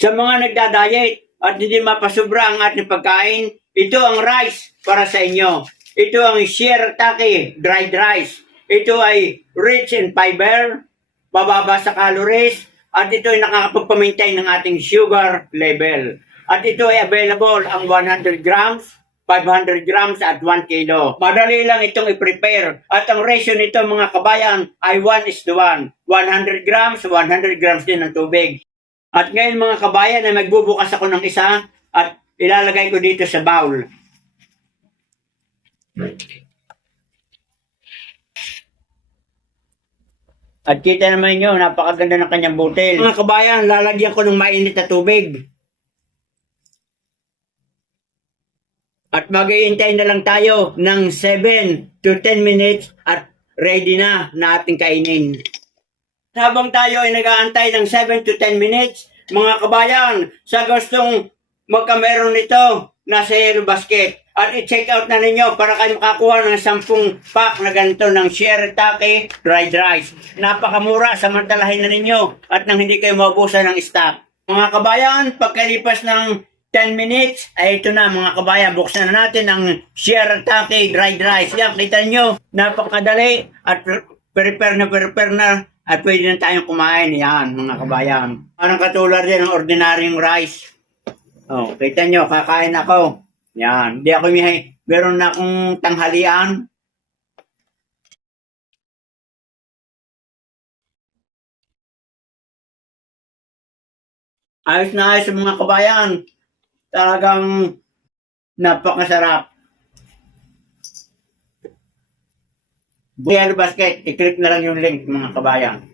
Sa mga nagda-diet at hindi mapasubra ang ating pagkain, ito ang rice para sa inyo. Ito ang shirataki dried rice. Ito ay rich in fiber, bababa sa calories, at ito ay nakakapagpamaintain ng ating sugar level. At ito ay available ang 100 grams, 500 grams at 1 kilo. Madali lang itong i-prepare. At ang ratio nito mga kabayan ay 1:1. 100 grams, 100 grams din ng tubig. At ngayon mga kabayan ay magbubukas ako ng isa at ilalagay ko dito sa bowl. At kita naman nyo, napakaganda ng kanyang butil. Mga kabayan, lalagyan ko ng mainit na tubig. At mag-iintay na lang tayo ng 7 to 10 minutes at ready na ating kainin. Habang tayo ay nag-aantay ng 7 to 10 minutes, mga kabayan, sa gustong magkameron nito, nasa yellow basket. At i-check out na ninyo para kayo makakuha ng 10 pack na ganito ng shirataki dried rice. Napakamura, samantalahin na ninyo at nang hindi kayo maubusan ng stock. Mga kabayan, pagkalipas ng 10 minutes, ay ito na mga kabayan, buksan na natin ang shirataki dried rice. Yan, kita nyo, napakadali at prepare na at pwede na tayong kumain. Yan, mga kabayan. Anong katulad din ng ordinaryong rice. Oh, kita nyo, kakain ako. Yan, hindi ako meron na akong tanghalian. Ayos na ayos mga kabayan. Talagang napakasarap. Yellow basket, i-click na lang yung link mga kabayan.